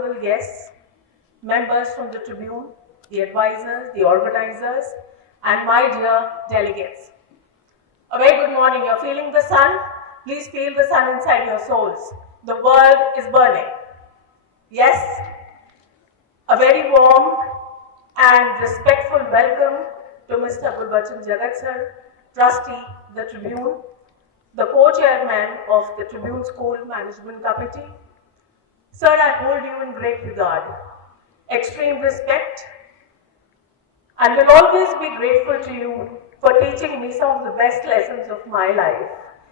honorable guests, members from the Tribune, the advisors, the organizers, and my dear delegates. A very good morning. You're feeling the sun? Please feel the sun inside your souls. The world is burning. Yes? A very warm and respectful welcome to Mr. Gurbachan Jagat Sir, Trustee, the Tribune, the co-chairman of the Tribune School Management Committee. Sir, I hold you in great regard, extreme respect, and will always be grateful to you for teaching me some of the best lessons of my life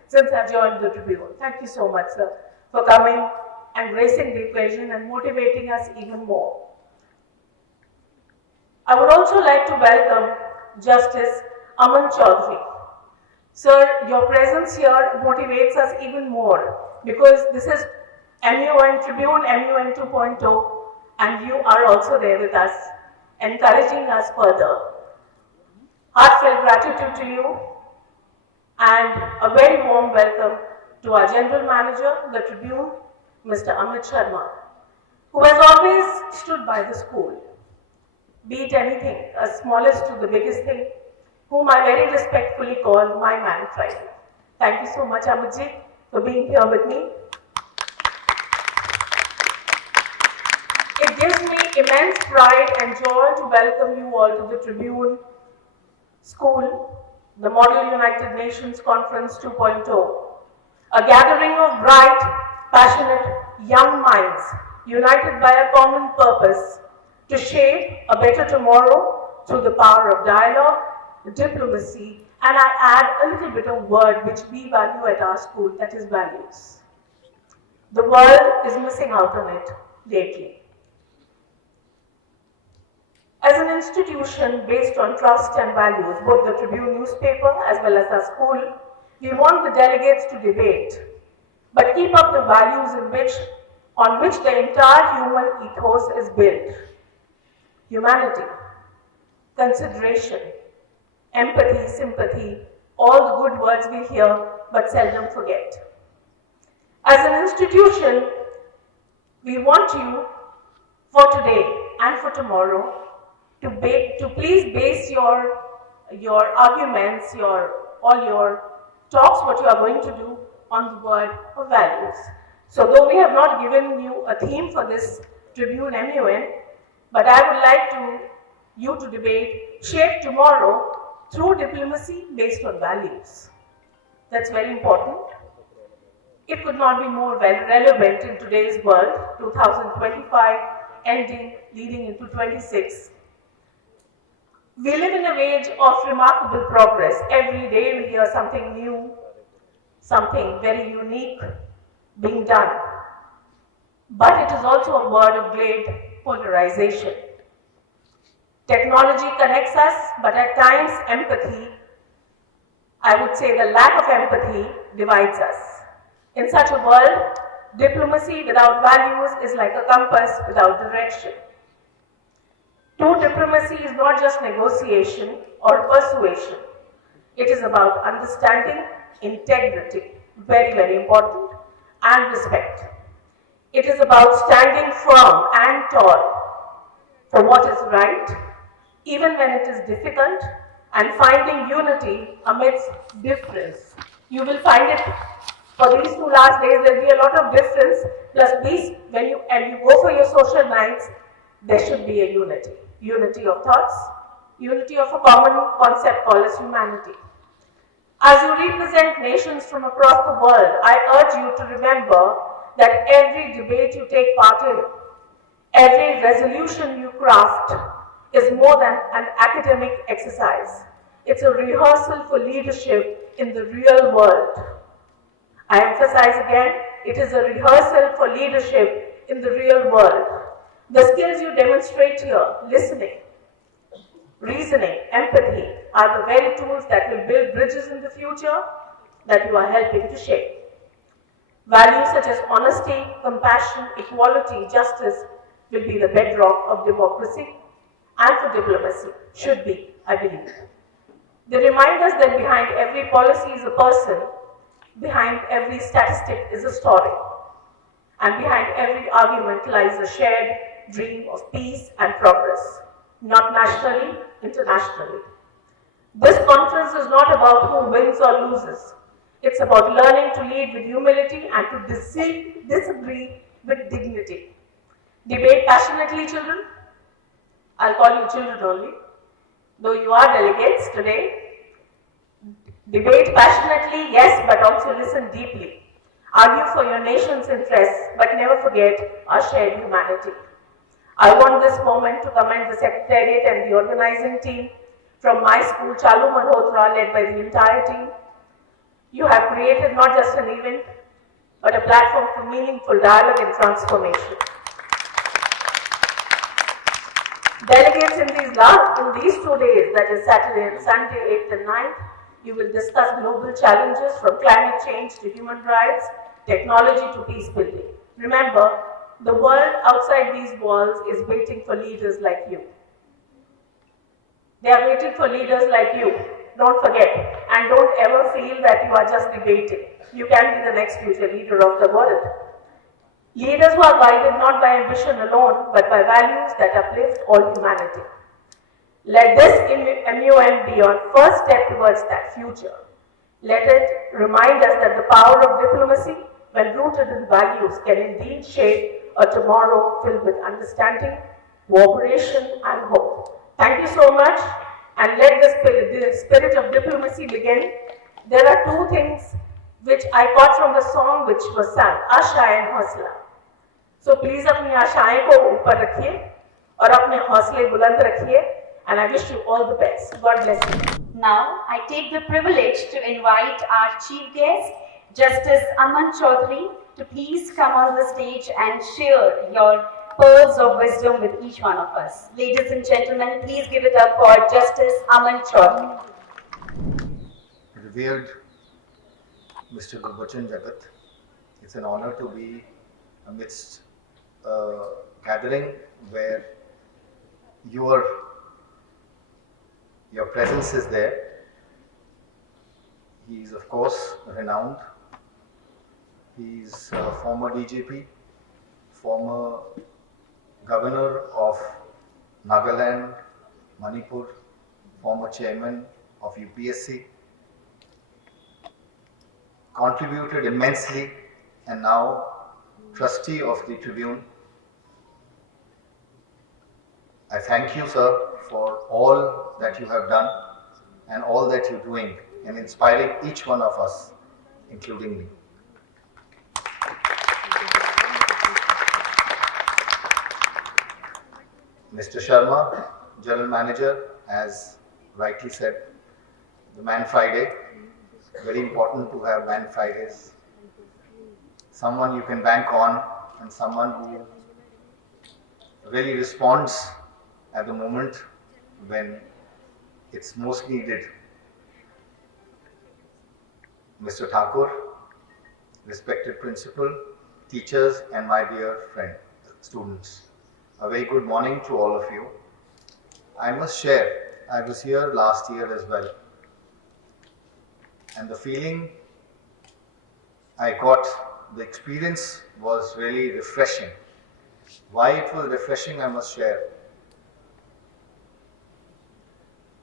since I joined the Tribune. Thank you so much, sir, for coming and gracing the occasion and motivating us even more. I would also like to welcome Justice Aman Chaudhary. Sir, your presence here motivates us even more because this is MUN Tribune, MUN 2.0, and you are also there with us, encouraging us further. Heartfelt gratitude to you and a very warm welcome to our General Manager, the Tribune, Mr. Amit Sharma, who has always stood by the school, be it anything, as smallest to the biggest thing, whom I very respectfully call my man Friday. Thank you so much, Amitji, for being here with me. It gives me immense pride and joy to welcome you all to the Tribune School, the Model United Nations Conference 2.0, a gathering of bright, passionate young minds united by a common purpose to shape a better tomorrow through the power of dialogue, diplomacy, and I add a little bit of word which we value at our school, that is values. The world is missing out on it lately. As an institution based on trust and values, both the Tribune newspaper as well as our school, we want the delegates to debate, but keep up the values on which the entire human ethos is built. Humanity, consideration, empathy, sympathy, all the good words we hear but seldom forget. As an institution, we want you for today and for tomorrow to please base your arguments, all your talks, what you are going to do on the word of values. So though we have not given you a theme for this Tribune MUN, but I would like you to debate, shape tomorrow through diplomacy based on values. That's very important. It could not be more relevant in today's world, 2025 ending, leading into 26. We live in an age of remarkable progress. Every day we hear something new, something very unique being done. But it is also a word of great polarization. Technology connects us, but at times empathy, I would say the lack of empathy, divides us. In such a world, diplomacy without values is like a compass without direction. True diplomacy is not just negotiation or persuasion. It is about understanding, integrity, very, very important, and respect. It is about standing firm and tall for what is right, even when it is difficult, and finding unity amidst difference. You will find it for these 2 last days, there will be a lot of difference, plus these, when you go for your social nights, there should be a unity. Unity of thoughts, unity of a common concept called as humanity. As you represent nations from across the world, I urge you to remember that every debate you take part in, every resolution you craft is more than an academic exercise. It's a rehearsal for leadership in the real world. I emphasize again, it is a rehearsal for leadership in the real world. The skills you demonstrate here, listening, reasoning, empathy, are the very tools that will build bridges in the future that you are helping to shape. Values such as honesty, compassion, equality, justice will be the bedrock of democracy and for diplomacy, should be, I believe. They remind us that behind every policy is a person, behind every statistic is a story. and behind every argument lies a shared dream of peace and progress, not nationally, internationally. This conference is not about who wins or loses. It's about learning to lead with humility and to disagree with dignity. Debate passionately, children. I'll call you children only, though you are delegates today. Debate passionately, yes, but also listen deeply. Argue for your nation's interests, but never forget our shared humanity. I want this moment to commend the Secretariat and the organizing team from my school, Chalu Malhotra, led by the entire team. You have created not just an event, but a platform for meaningful dialogue and transformation. Delegates in these 2 days, that is Saturday and Sunday, 8th and 9th, you will discuss global challenges from climate change to human rights, technology to peace building. Remember, the world outside these walls is waiting for leaders like you. They are waiting for leaders like you. Don't forget, and don't ever feel that you are just debating. You can be the next future leader of the world. Leaders who are guided not by ambition alone, but by values that uplift all humanity. Let this MUN be your first step towards that future. Let it remind us that the power of diplomacy, when rooted in values, can indeed shape a tomorrow filled with understanding, cooperation, and hope. Thank you so much, and let the spirit of diplomacy begin. There are two things which I got from the song which was sung, Asha and Hausla. So please अपनी आशाएं को ऊपर रखिए और अपने हौसले बुलंद रखिए, and I wish you all the best. God bless you. Now, I take the privilege to invite our chief guest, Justice Aman Chaudhary, to please come on the stage and share your pearls of wisdom with each one of us. Ladies and gentlemen, please give it up for Justice Aman Chaudhary. Revered Mr. Gurbachan Jagat, it's an honor to be amidst a gathering where your presence is there. He is of course renowned. He is a former DGP, former Governor of Nagaland, Manipur, former Chairman of UPSC, contributed immensely, and now Trustee of the Tribune. I thank you, sir, for all that you have done and all that you're doing in inspiring each one of us, including me. Mr. Sharma, General Manager, as rightly said, the Man Friday, very important to have Man Fridays. Someone you can bank on and someone who really responds at the moment when it's most needed. Mr. Thakur, respected principal, teachers, and my dear friend, students. A very good morning to all of you. I must share, I was here last year as well, and the feeling I got, the experience was really refreshing. Why it was refreshing, I must share.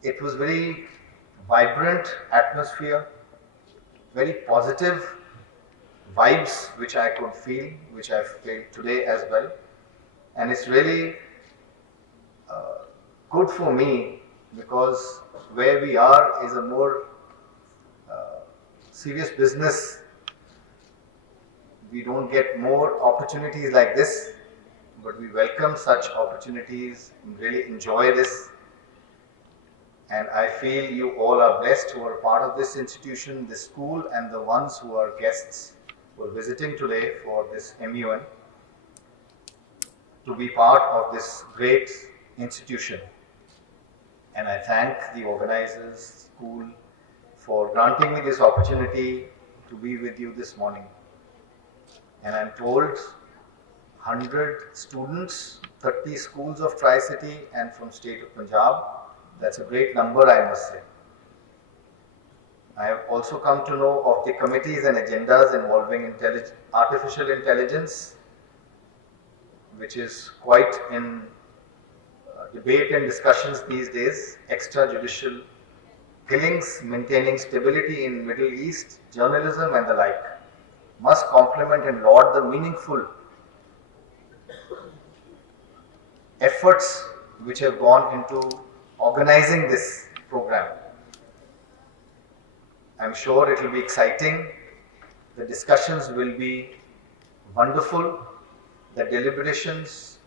It was very vibrant atmosphere, very positive vibes which I could feel, which I feel today as well. And it's really good for me because where we are is a more serious business. We don't get more opportunities like this, but we welcome such opportunities and really enjoy this. And I feel you all are blessed who are part of this institution, this school, and the ones who are guests who are visiting today for this MUN to be part of this great institution. And I thank the organizers, school, for granting me this opportunity to be with you this morning. And I'm told 100 students, 30 schools of Tri-City and from state of Punjab. That's a great number, I must say. I have also come to know of the committees and agendas involving artificial intelligence which is quite in debate and discussions these days, extrajudicial killings, maintaining stability in Middle East, journalism and the like, must complement and laud the meaningful efforts which have gone into organizing this program. I'm sure it will be exciting. The discussions will be wonderful. The deliberations,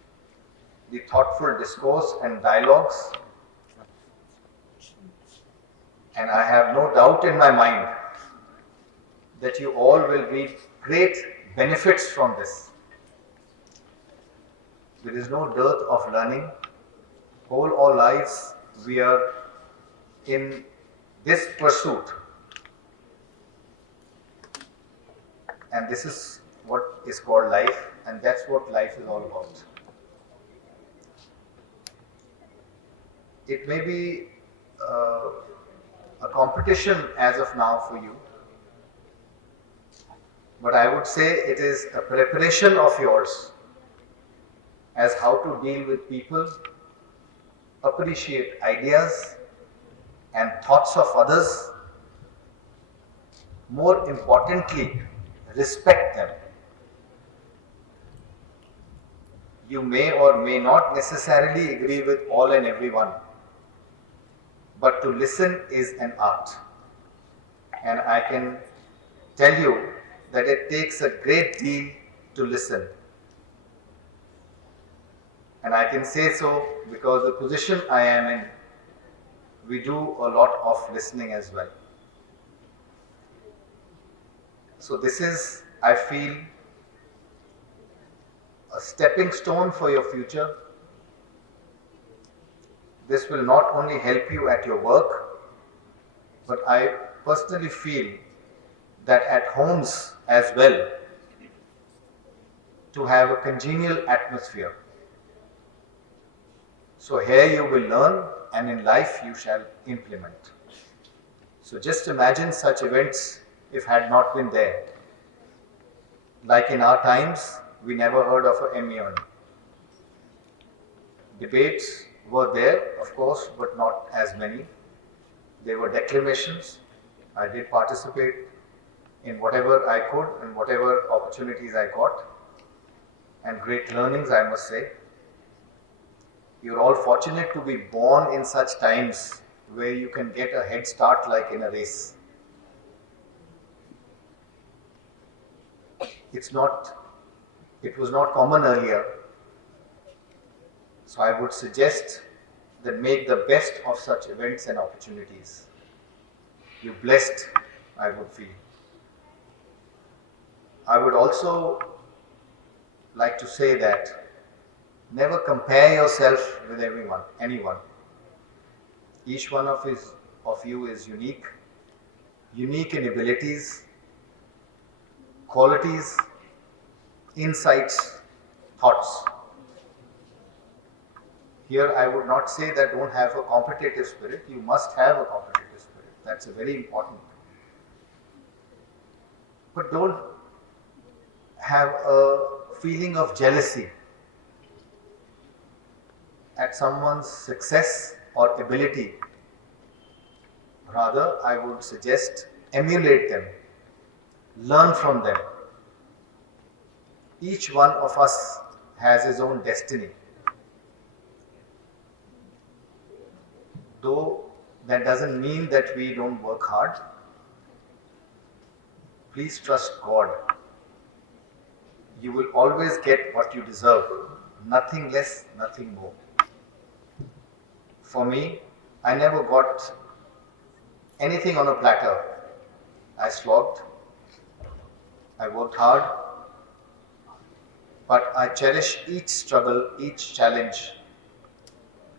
the thoughtful discourse and dialogues. And I have no doubt in my mind that you all will reap great benefits from this. There is no dearth of learning. Whole our lives we are in this pursuit. And this is what is called life, and that's what life is all about. It may be a competition as of now for you, but I would say it is a preparation of yours as how to deal with people, appreciate ideas and thoughts of others, more importantly, respect them. You may or may not necessarily agree with all and everyone, but to listen is an art. And I can tell you that it takes a great deal to listen. And I can say so because the position I am in, we do a lot of listening as well. So this is, I feel, a stepping stone for your future. This will not only help you at your work, but I personally feel that at homes as well, to have a congenial atmosphere. So here you will learn, and in life you shall implement. So just imagine such events if had not been there. Like in our times, we never heard of a Emmy. Debates were there, of course, but not as many. There were declamations. I did participate in whatever I could and whatever opportunities I got, and great learnings, I must say. You're all fortunate to be born in such times where you can get a head start like in a race. It was not common earlier. So I would suggest that make the best of such events and opportunities. You're blessed, I would feel. I would also like to say that never compare yourself with anyone. Each one of you is unique in abilities, qualities, insights, thoughts. Here I would not say that don't have a competitive spirit. You must have a competitive spirit. That's a very important. But don't have a feeling of jealousy at someone's success or ability. Rather, I would suggest emulate them, learn from them. Each one of us has his own destiny. Though that doesn't mean that we don't work hard. Please trust God. You will always get what you deserve. Nothing less, nothing more. For me, I never got anything on a platter. I slogged. I worked hard. But I cherish each struggle, each challenge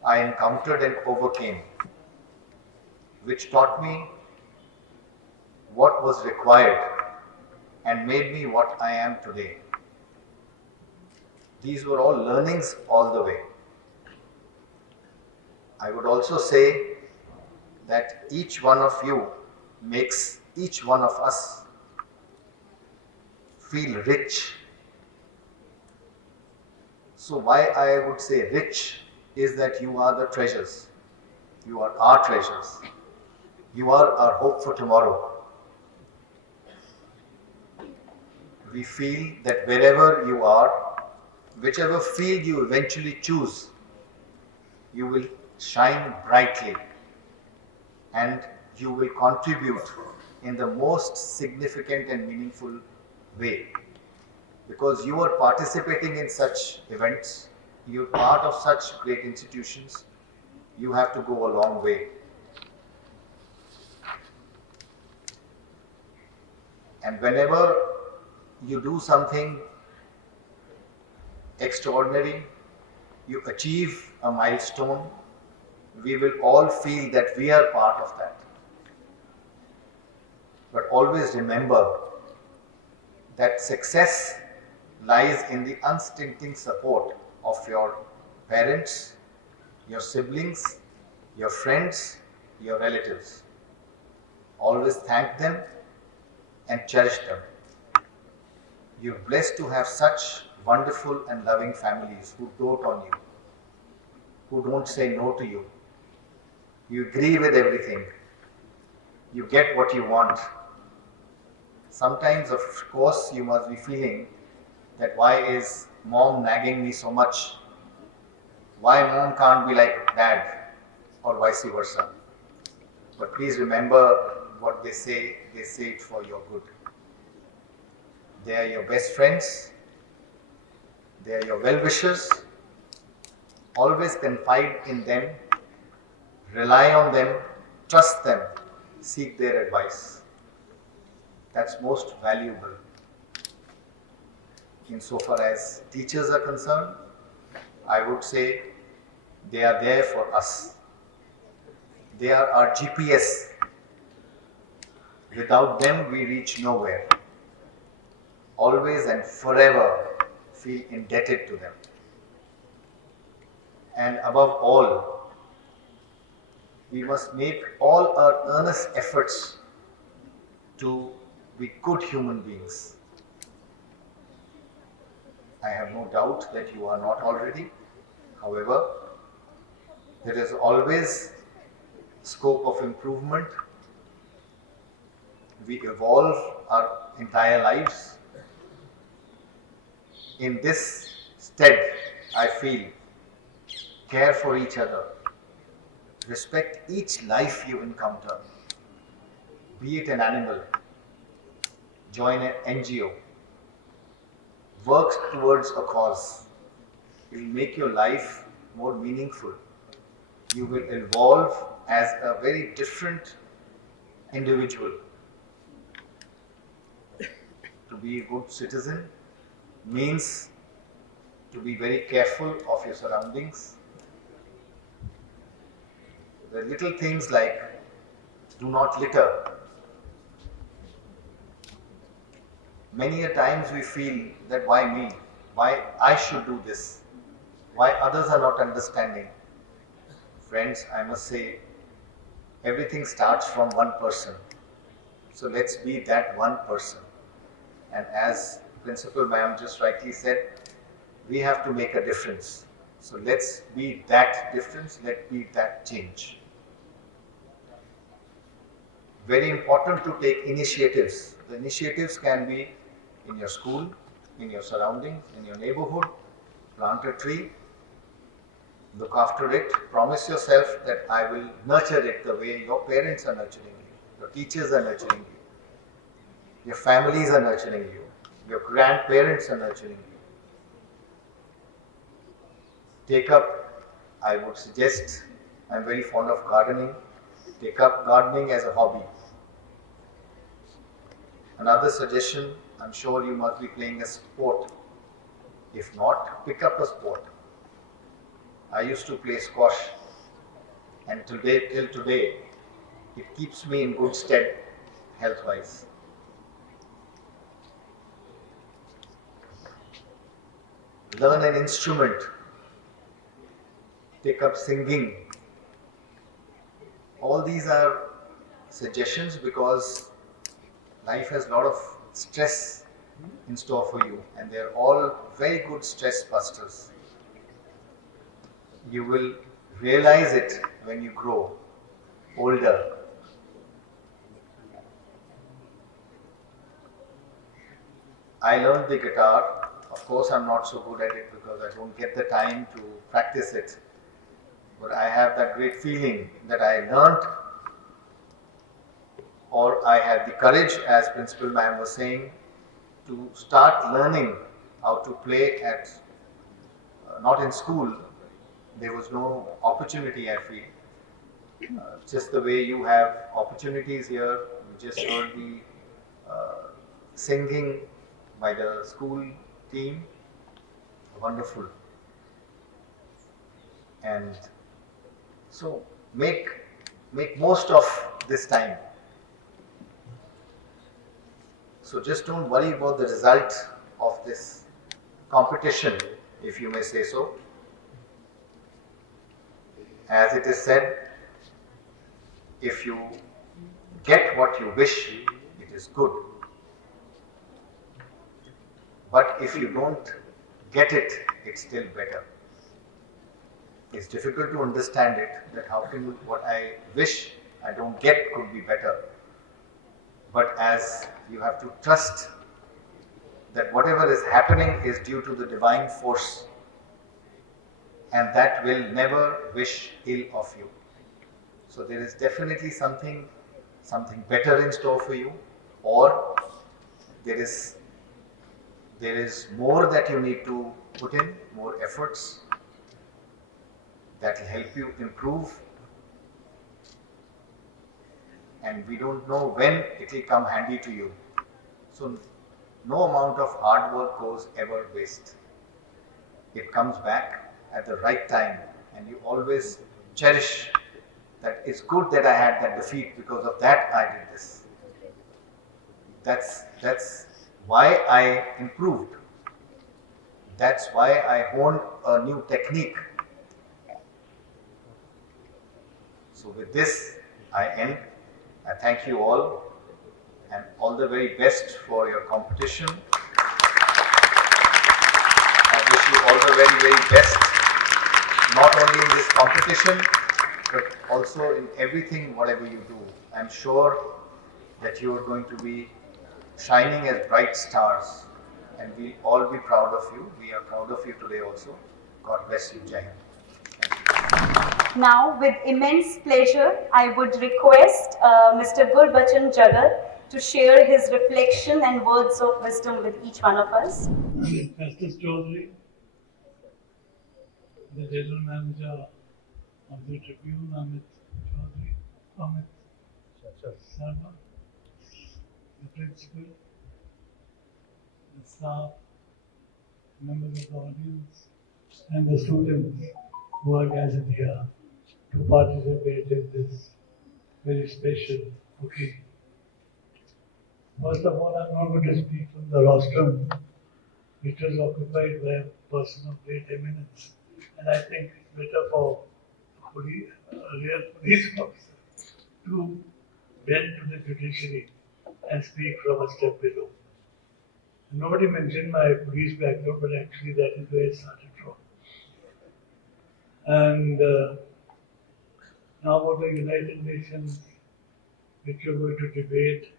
I encountered and overcame, which taught me what was required and made me what I am today. These were all learnings all the way. I would also say that each one of you makes each one of us feel rich. So why I would say rich is that you are the treasures. You are our treasures. You are our hope for tomorrow. We feel that wherever you are, whichever field you eventually choose, you will shine brightly and you will contribute in the most significant and meaningful way. Because you are participating in such events, you're part of such great institutions, you have to go a long way. And whenever you do something extraordinary, you achieve a milestone, we will all feel that we are part of that. But always remember that success lies in the unstinting support of your parents, your siblings, your friends, your relatives. Always thank them and cherish them. You're blessed to have such wonderful and loving families who dote on you, who don't say no to you. You agree with everything. You get what you want. Sometimes, of course, you must be feeling that why is mom nagging me so much? Why mom can't be like dad, or vice versa? But please remember what they say it for your good. They are your best friends. They are your well-wishers. Always confide in them, rely on them, trust them, seek their advice. That's most valuable. Insofar as teachers are concerned, I would say they are there for us. They are our GPS. Without them, we reach nowhere. Always and forever feel indebted to them. And above all, we must make all our earnest efforts to be good human beings. I have no doubt that you are not already. However, there is always scope of improvement. We evolve our entire lives. In this stead, I feel, care for each other, respect each life you encounter, be it an animal, join an NGO, work towards a cause. It will make your life more meaningful. You will evolve as a very different individual. To be a good citizen means to be very careful of your surroundings. The little things like do not litter. Many a times we feel that why me? Why I should do this? Why others are not understanding? Friends, I must say, everything starts from one person. So let's be that one person. And as Principal Ma'am just rightly said, we have to make a difference. So let's be that difference, let's be that change. Very important to take initiatives. The initiatives can be in your school, in your surroundings, in your neighborhood. Plant a tree, look after it, promise yourself that I will nurture it the way your parents are nurturing you, your teachers are nurturing you, your families are nurturing you, your grandparents are nurturing you. Take up, I would suggest, I'm very fond of gardening, take up gardening as a hobby. Another suggestion, I'm sure you must be playing a sport. If not, pick up a sport. I used to play squash, and till today, it keeps me in good stead health-wise. Learn an instrument. Take up singing. All these are suggestions because life has a lot of stress in store for you, and they are all very good stress busters. You will realize it when you grow older. I learned the guitar. Of course, I'm not so good at it because I don't get the time to practice it. But I have that great feeling that I learned, or I had the courage, as Principal Ma'am was saying, to start learning how to play at, not in school. There was no opportunity, I feel. Just the way you have opportunities here, you just heard the singing by the school team, wonderful. And so make most of this time. So just don't worry about the result of this competition, if you may say so. As it is said, if you get what you wish, it is good. But if you don't get it, it's still better. It's difficult to understand it, that how can what I wish I don't get could be better. But as you have to trust that whatever is happening is due to the divine force, and that will never wish ill of you. So there is definitely something better in store for you, or there is more that you need to put in, more efforts that will help you improve, and we don't know when it will come handy to you. So no amount of hard work goes ever waste. It comes back at the right time, and you always cherish that it's good that I had that defeat, because of that I did this. That's why I improved. That's why I honed a new technique. So with this, I end. I thank you all, and all the very best for your competition. I wish you all the very, very best, not only in this competition, but also in everything, whatever you do. I'm sure that you are going to be shining as bright stars, and we'll all be proud of you. We are proud of you today also. God bless you. Jai Hind. Now, with immense pleasure, I would request Mr. Gurbachan Jagat to share his reflection and words of wisdom with each one of us. Justice Chaudhary, the General Manager of the Tribune, Amit Sharma, the Principal, the staff, members of the audience, and the students who are gathered here to participate in this very special occasion. First of all, I'm not going to speak from the rostrum, which was occupied by a person of great eminence, and I think it's better for a real police officer to bend to the judiciary and speak from a step below. Nobody mentioned my police background, but actually that is where it started from. And now about the United Nations, which you're going to debate,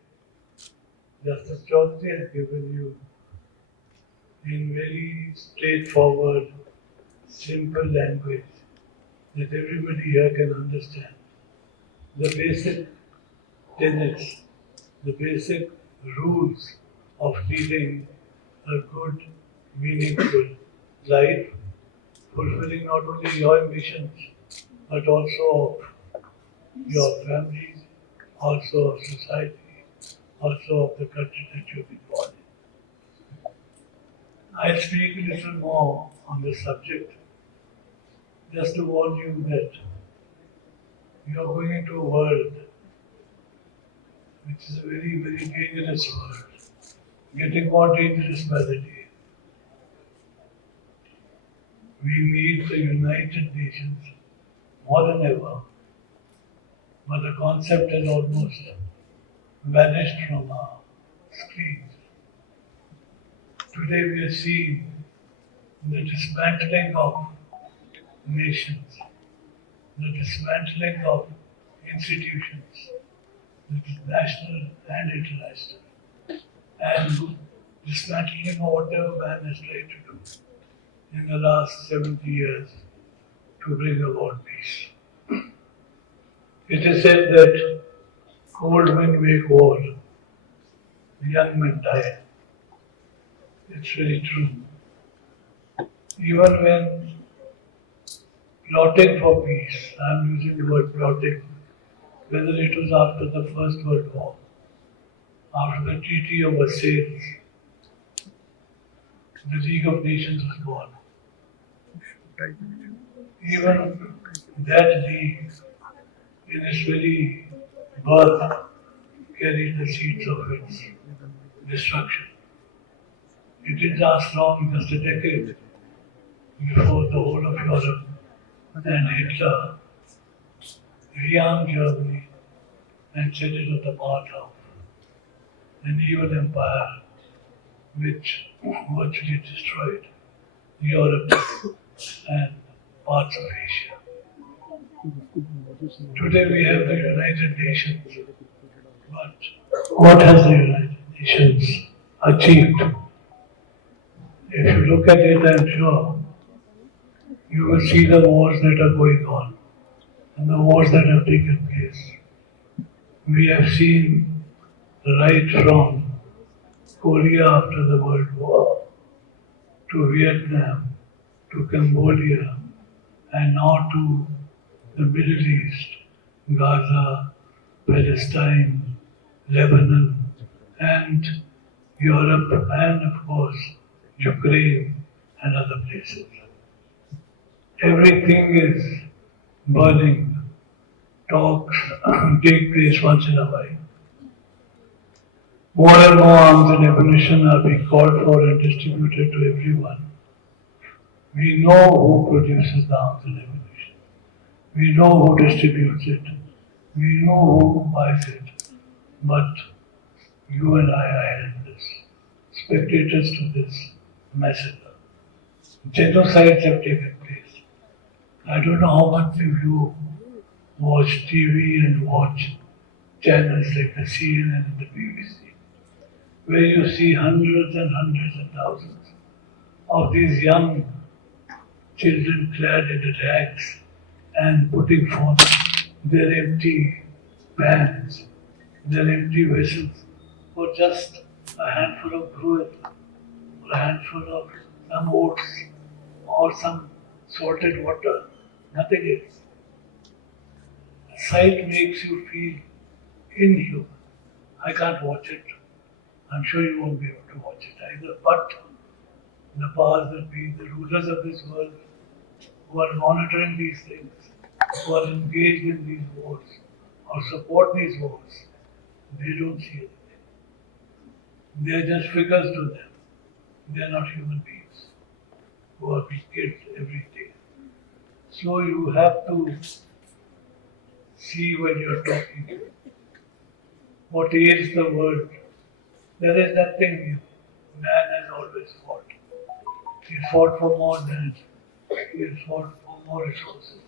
Justice Chaudhary has given you in very straightforward, simple language that everybody here can understand the basic tenets, the basic rules of leading a good, meaningful life, fulfilling not only your ambitions, but also of your families, also of society, also of the country that you've been born in. I'll speak a little more on this subject, just to warn you that you are going into a world which is a very, very dangerous world, getting more dangerous by the day. We need the United Nations more than ever, but the concept has almost vanished from our screens. Today we are seeing the dismantling of nations, the dismantling of institutions, national and international, and dismantling of whatever man has tried to do in the last 70 years to bring about peace. It is said that cold wind make war, young men die. It's very true. Even when plotting for peace, I'm using the word plotting, whether it was after the First World War, after the Treaty of Versailles, the League of Nations was born. Even that league, in its very birth, carried the seeds of its destruction. It didn't last long, just a decade, before the whole of Europe and Hitler rearmed Germany and set it on the path of an evil empire which virtually destroyed Europe and parts of Asia. Today we have the United Nations, but what has the United Nations achieved? If you look at it, I'm sure you will see the wars that are going on and the wars that have taken place. We have seen right from Korea after the World War to Vietnam to Cambodia and now to the Middle East, Gaza, Palestine, Lebanon, and Europe, and of course Ukraine and other places. Everything is burning. Talks take place once in a while. More and more arms and ammunition are being called for and distributed to everyone. We know who produces the arms and ammunition. We know who distributes it. We know who buys it. But you and I are helpless, spectators to this massacre. Genocides have taken place. I don't know how much of you watch TV and watch channels like the CNN and the BBC, where you see hundreds and thousands of these young children clad in rags and putting forth their empty pans, their empty vessels for just a handful of gruel, or a handful of some oats, or some salted water, nothing else. The sight makes you feel inhuman. I can't watch it. I'm sure you won't be able to watch it either. But the powers that be, the rulers of this world, who are monitoring these things, who are engaged in these wars, or support these wars, they don't see anything. They are just figures to them. They are not human beings who are being killed every day. So you have to see when you're talking what ails the world. There is nothing new. Man has always fought. He fought for more land. He fought for more resources.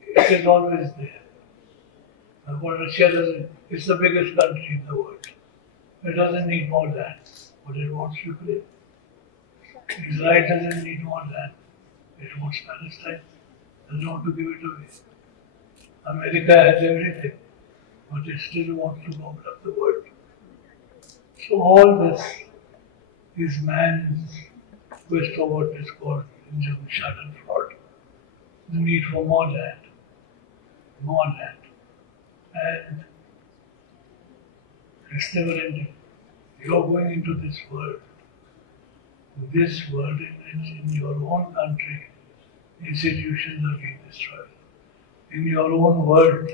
It is always there. But Russia doesn't. It's the biggest country in the world. It doesn't need more land, but it wants Ukraine. Israel doesn't need more land. It wants Palestine. It doesn't want to give it away. America has everything, but it still wants to gobble up the world. So all this is man's quest for what is called in German Schadenfreude, the need for more land, and it's never ending. You're going into this world in which in your own country institutions are being destroyed. In your own world,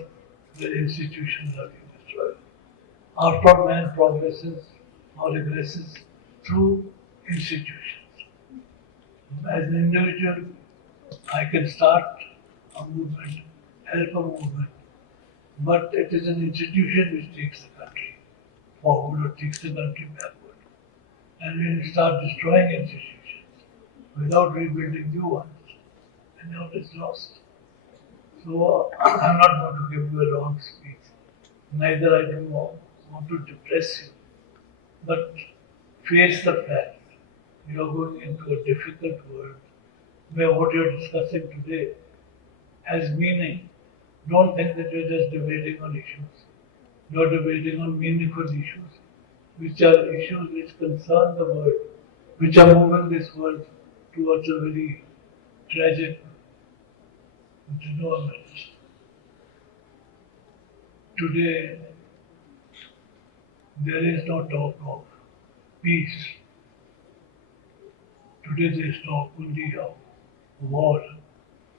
the institutions are being destroyed. After man progresses or regresses through institutions. As an individual, I can start a movement, help a movement, but it is an institution which takes the country forward or takes the country backward. And when you start destroying institutions without rebuilding new ones, and now it is lost. So I'm not going to give you a long speech. Neither I do want to depress you. But face the fact. You are going into a difficult world where what you're discussing today has meaning. Don't think that you're just debating on issues. You're debating on meaningful issues, which are issues which concern the world, which are moving this world towards a very tragic development. Today, there is no talk of peace. Today there is talk only of war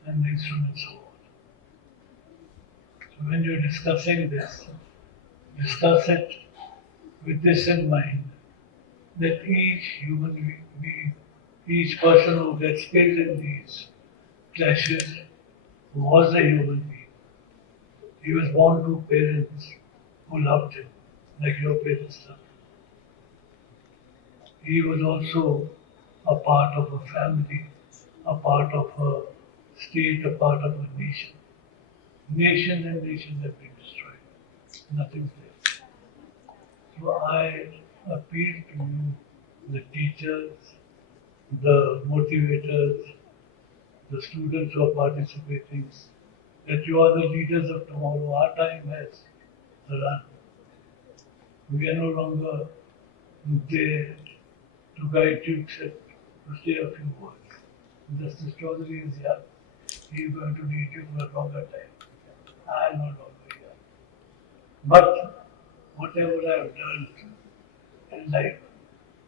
and the instruments of war. So when you're discussing this, discuss it with this in mind, that each human being, each person who gets killed in these clashes was a human being. He was born to parents who loved him, like your parents loved him. He was also a part of a family, a part of a state, a part of a nation. Nation and nations have been destroyed. Nothing's there. So I appeal to you, the teachers, the motivators, the students who are participating, that you are the leaders of tomorrow. Our time has run. We are no longer there to guide you except to say a few words. Justice Chaudhary is young. He is going to lead you for a longer time. I am no longer young. But whatever I have done in life,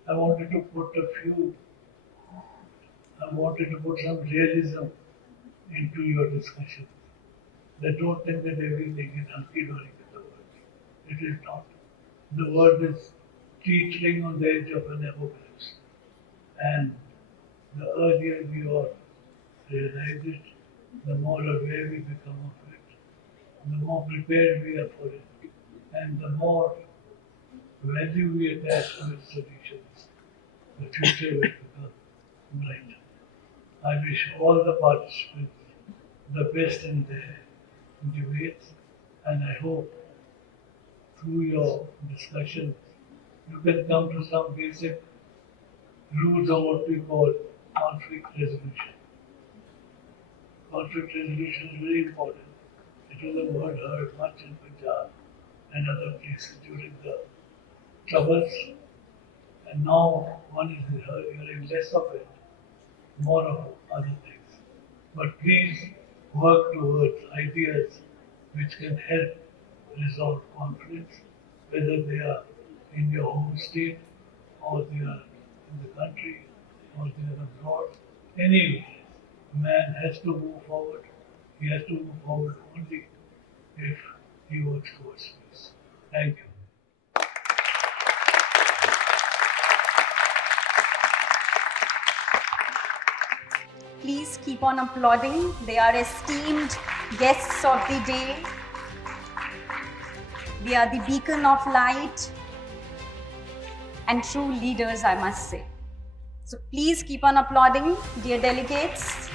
I wanted to put some realism into your discussion. They don't think that everything is hunky-dory in the world. It is not. The world is teetering on the edge of an apocalypse. And the earlier we all realize it, the more aware we become of it, the more prepared we are for it, and the more value we attach to its solutions, the future will become bright. I wish all the participants the best in their debates, and I hope through your discussions you can come to some basic rules of what we call conflict resolution. Conflict resolution is very important. It was a word heard much in Punjab and other places during the troubles, and now one is hearing less of it, more of other things. But please work towards ideas which can help resolve conflicts, whether they are in your home state, or they are in the country, or they are abroad. Anyway, man has to move forward. He has to move forward only if he works towards peace. Thank you. Please keep on applauding. They are esteemed guests of the day. They are the beacon of light and true leaders, I must say. So please keep on applauding, dear delegates.